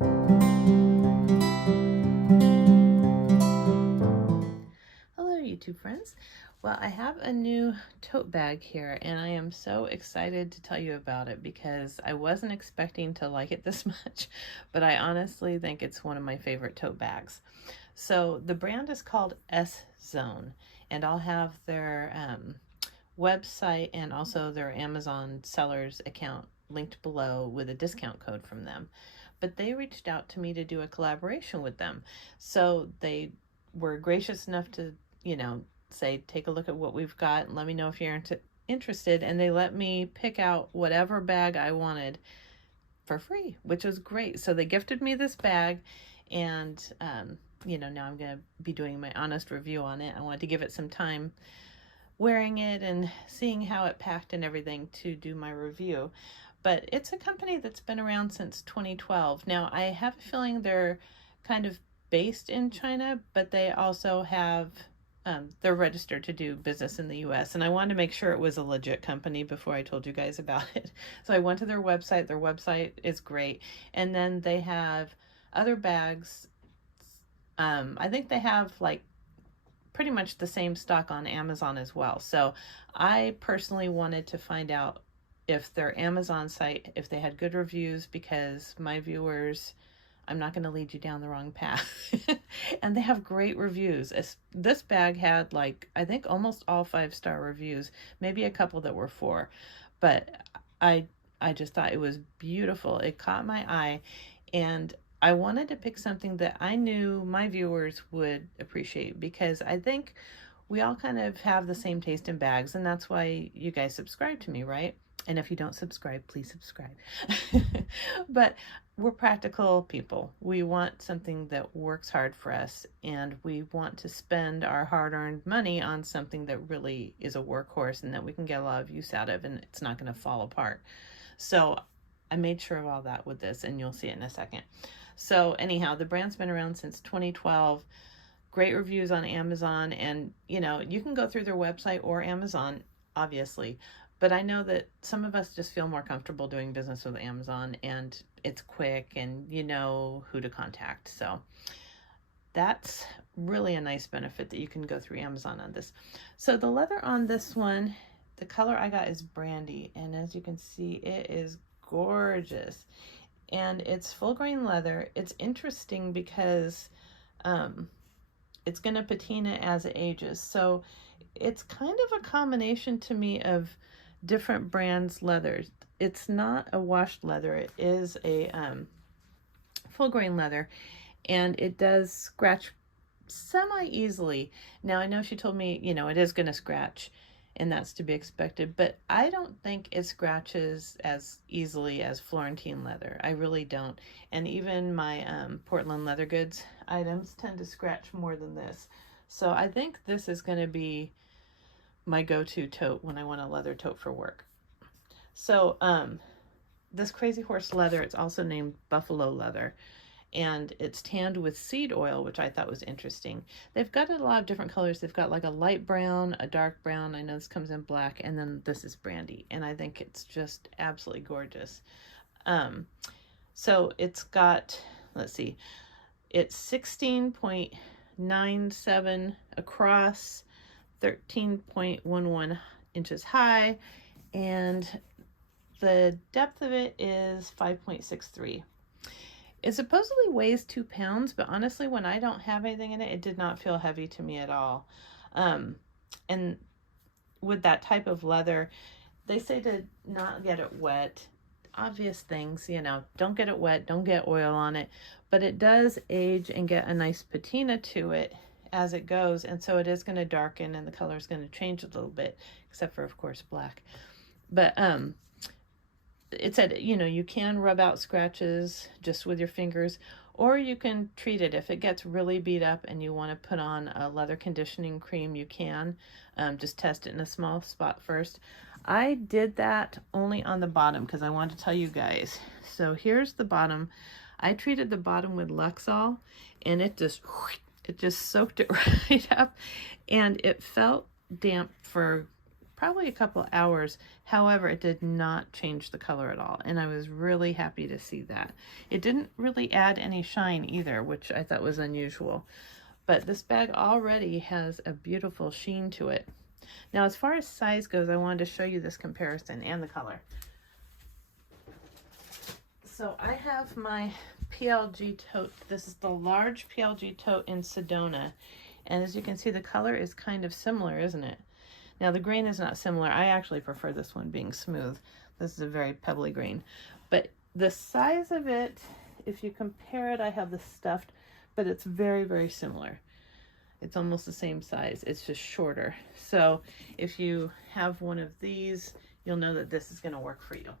Hello YouTube friends. Well, I have a new tote bag here and I am so excited to tell you about it because I wasn't expecting to like it this much, but I honestly think it's one of my favorite tote bags. So the brand is called S Zone, and I'll have their website and also their Amazon sellers account linked below with a discount code from them. But they reached out to me to do a collaboration with them. So they were gracious enough to, say, take a look at what we've got and let me know if you're interested. And they let me pick out whatever bag I wanted for free, which was great. So they gifted me this bag, and now I'm going to be doing my honest review on it. I wanted to give it some time wearing it and seeing how it packed and everything to do my review. But it's a company that's been around since 2012. Now, I have a feeling they're kind of based in China, but they also have, they're registered to do business in the US. And I wanted to make sure it was a legit company before I told you guys about it. So I went to their website. Their website is great. And then they have other bags. I think they have like pretty much the same stock on Amazon as well. So I personally wanted to find out if their Amazon site, if they had good reviews, because my viewers, I'm not going to lead you down the wrong path. And they have great reviews. This bag had I think almost all 5-star reviews, maybe a couple that were 4, but I just thought it was beautiful. It caught my eye, and I wanted to pick something that I knew my viewers would appreciate, because I think we all kind of have the same taste in bags, and that's why you guys subscribe to me, right? And if you don't subscribe, please subscribe. But we're practical people. We want something that works hard for us, and we want to spend our hard-earned money on something that really is a workhorse and that we can get a lot of use out of, and it's not going to fall apart. So I made sure of all that with this, and you'll see it in a second. So anyhow, the brand's been around since 2012. Great reviews on Amazon, and you can go through their website or Amazon, obviously. But I know that some of us just feel more comfortable doing business with Amazon, and it's quick and you know who to contact. So that's really a nice benefit, that you can go through Amazon on this. So the leather on this one, the color I got is brandy, and as you can see, it is gorgeous. And it's full grain leather. It's interesting because it's going to patina as it ages. So it's kind of a combination to me of different brands' leathers. It's not a washed leather. It is a full grain leather, and it does scratch semi-easily. Now, I know she told me, it is going to scratch, and that's to be expected, but I don't think it scratches as easily as Florentine leather. I really don't. And even my Portland leather goods items tend to scratch more than this. So I think this is going to be my go-to tote when I want a leather tote for work. So this Crazy Horse leather, it's also named buffalo leather, and it's tanned with seed oil, which I thought was interesting. They've got a lot of different colors. They've got like a light brown, a dark brown. I know this comes in black, and then this is brandy, and I think it's just absolutely gorgeous. So it's got, let's see, it's 16.97 across, 13.11 inches high, and the depth of it is 5.63. It supposedly weighs 2 pounds, but honestly, when I don't have anything in it, it did not feel heavy to me at all. And with that type of leather, they say to not get it wet. Obvious things, don't get it wet, don't get oil on it, but it does age and get a nice patina to it as it goes, and so it is going to darken, and the color is going to change a little bit, except for, of course, black. But it said, you can rub out scratches just with your fingers, or you can treat it. If it gets really beat up and you want to put on a leather conditioning cream, you can. Just test it in a small spot first. I did that only on the bottom because I wanted to tell you guys. So here's the bottom. I treated the bottom with Luxol, and it just soaked it right up, and it felt damp for probably a couple hours. However, it did not change the color at all, and I was really happy to see that. It didn't really add any shine either, which I thought was unusual. But this bag already has a beautiful sheen to it. Now, as far as size goes, I wanted to show you this comparison and the color. So I have my PLG tote. This is the large PLG tote in Sedona. And as you can see, the color is kind of similar, isn't it? Now, the grain is not similar. I actually prefer this one being smooth. This is a very pebbly grain. But the size of it, if you compare it, I have the stuffed, but it's very, very similar. It's almost the same size. It's just shorter. So if you have one of these, you'll know that this is going to work for you.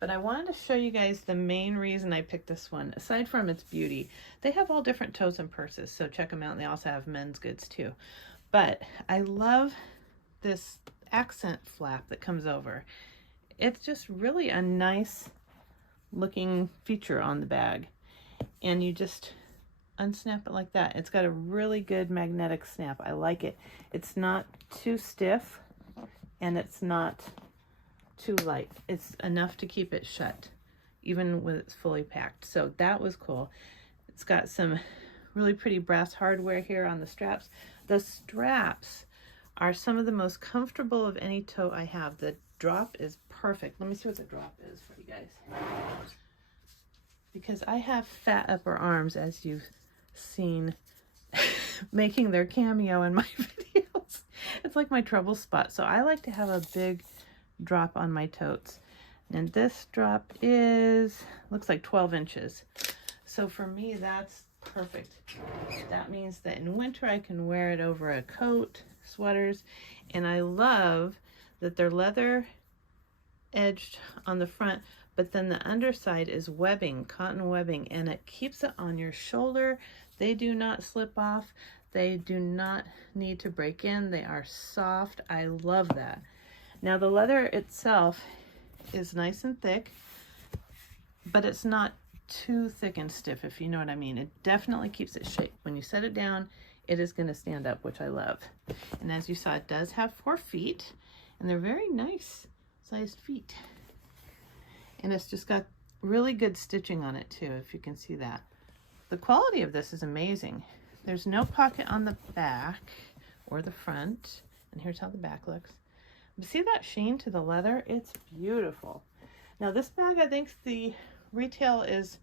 But I wanted to show you guys the main reason I picked this one, aside from its beauty. They have all different totes and purses, so check them out. And they also have men's goods too. But I love this accent flap that comes over. It's just really a nice looking feature on the bag. And you just unsnap it like that. It's got a really good magnetic snap. I like it. It's not too stiff and it's not too light. It's enough to keep it shut, even when it's fully packed. So that was cool. It's got some really pretty brass hardware here on the straps. The straps are some of the most comfortable of any tote I have. The drop is perfect. Let me see what the drop is for you guys. Because I have fat upper arms, as you've seen making their cameo in my videos. It's like my trouble spot. So I like to have a big drop on my totes. And this drop is, looks like 12 inches. So for me, that's perfect. That means that in winter I can wear it over a coat, sweaters, and I love that they're leather edged on the front, but then the underside is webbing, cotton webbing, and it keeps it on your shoulder. They do not slip off. They do not need to break in. They are soft. I love that. Now the leather itself is nice and thick, but it's not too thick and stiff, if you know what I mean. It definitely keeps it shaped. When you set it down, it is going to stand up, which I love. And as you saw, it does have 4 feet, and they're very nice sized feet. And it's just got really good stitching on it too, if you can see that. The quality of this is amazing. There's no pocket on the back or the front, and here's how the back looks. See that sheen to the leather? It's beautiful. Now this bag, I think the retail is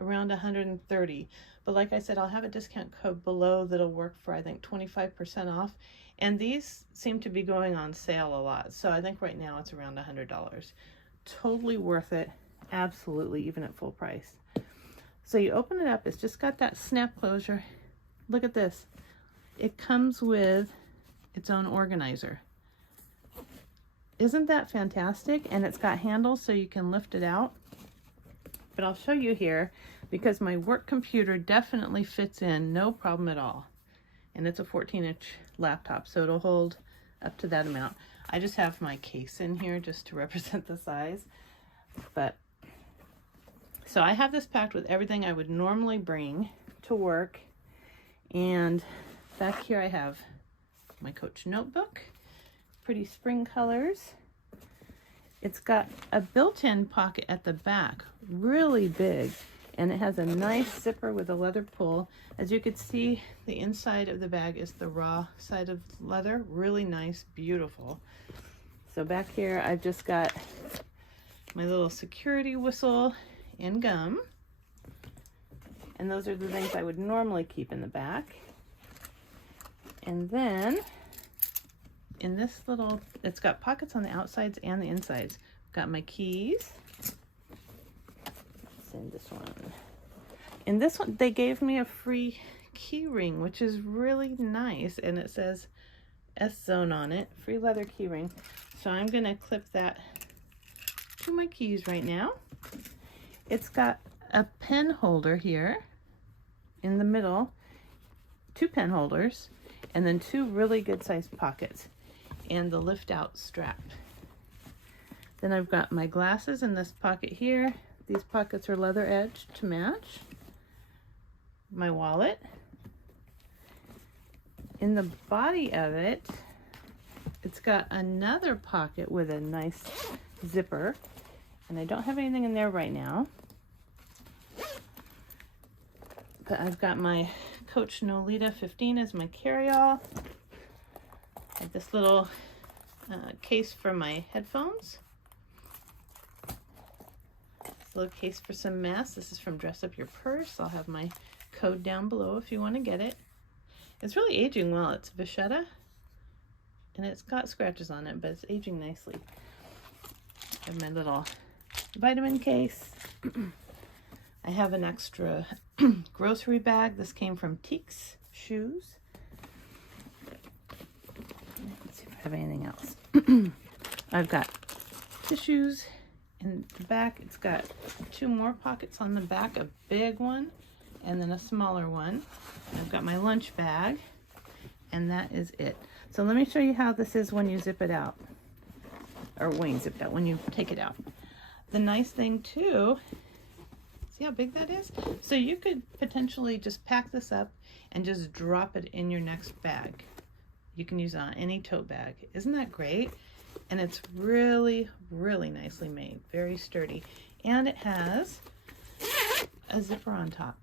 around $130, but like I said, I'll have a discount code below that'll work for, I think, 25% off. And these seem to be going on sale a lot, so I think right now it's around $100. Totally worth it, absolutely, even at full price. So you open it up, it's just got that snap closure. Look at this. It comes with its own organizer. Isn't that fantastic? And it's got handles so you can lift it out. But I'll show you here because my work computer definitely fits in, no problem at all. And it's a 14-inch laptop, so it'll hold up to that amount. I just have my case in here just to represent the size. But so I have this packed with everything I would normally bring to work. And back here I have my Coach notebook. Pretty spring colors. It's got a built-in pocket at the back, really big, and it has a nice zipper with a leather pull. As you can see, the inside of the bag is the raw side of leather. Really nice, beautiful. So back here I've just got my little security whistle and gum, and those are the things I would normally keep in the back. And then in this little, it's got pockets on the outsides and the insides. Got my keys. Let's send this one. In this one, they gave me a free key ring, which is really nice. And it says S-Zone on it, free leather key ring. So I'm gonna clip that to my keys right now. It's got a pen holder here in the middle, 2 pen holders, and then 2 really good sized pockets, and the lift out strap. Then I've got my glasses in this pocket here. These pockets are leather edged to match. My wallet. In the body of it, It's got another pocket with a nice zipper, and I don't have anything in there right now. But I've got my Coach Nolita 15 as my carry-all. I have this little case for my headphones. This little case for some masks. This is from Dress Up Your Purse. I'll have my code down below if you want to get it. It's really aging well. It's Vachetta, and it's got scratches on it, but it's aging nicely. I have my little vitamin case. I have an extra grocery bag. This came from Teek's Shoes. Let's see if I have anything else. I've got tissues in the back. It's got 2 more pockets on the back, a big one and then a smaller one. I've got my lunch bag, and that is it. So let me show you how this is when you zip it out, or when you zip it out, when you take it out. The nice thing too, see how big that is? So you could potentially just pack this up and just drop it in your next bag. You can use it on any tote bag. Isn't that great? And it's really, really nicely made, very sturdy. And it has a zipper on top.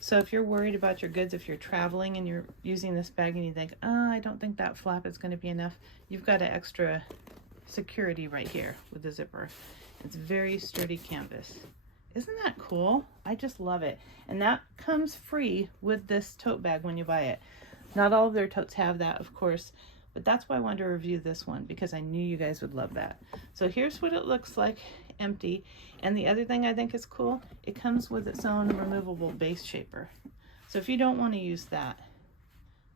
So if you're worried about your goods, if you're traveling and you're using this bag and you think, oh, I don't think that flap is going to be enough, you've got an extra security right here with the zipper. It's very sturdy canvas. Isn't that cool? I just love it. And that comes free with this tote bag when you buy it. Not all of their totes have that, of course, but that's why I wanted to review this one, because I knew you guys would love that. So here's what it looks like empty. And the other thing I think is cool, it comes with its own removable base shaper. So if you don't want to use that,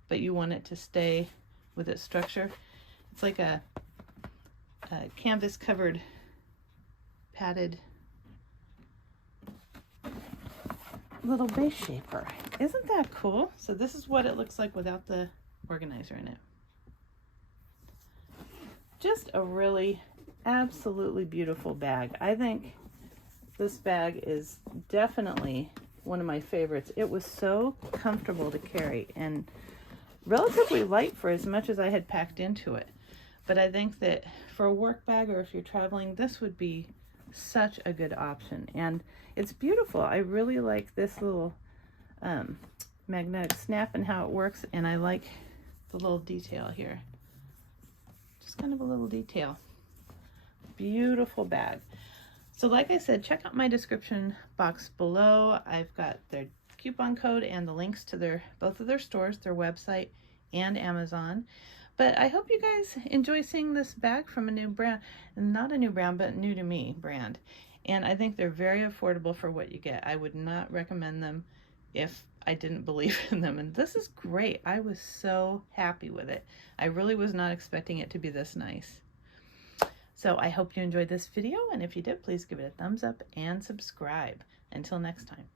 but you want it to stay with its structure, it's like a canvas covered padded little base shaper. Isn't that cool? So this is what it looks like without the organizer in it. Just a really absolutely beautiful bag. I think this bag is definitely one of my favorites. It was so comfortable to carry and relatively light for as much as I had packed into it. But I think that for a work bag, or if you're traveling, this would be such a good option. And it's beautiful. I really like this little magnetic snap and how it works, and I like the little detail here. Just kind of a little detail. Beautiful bag. So like I said, check out my description box below. I've got their coupon code and the links to both of their stores, their website and Amazon. But I hope you guys enjoy seeing this bag from a new brand. Not a new brand, but new to me brand. And I think they're very affordable for what you get. I would not recommend them if I didn't believe in them. And this is great. I was so happy with it. I really was not expecting it to be this nice. So I hope you enjoyed this video. And if you did, please give it a thumbs up and subscribe. Until next time.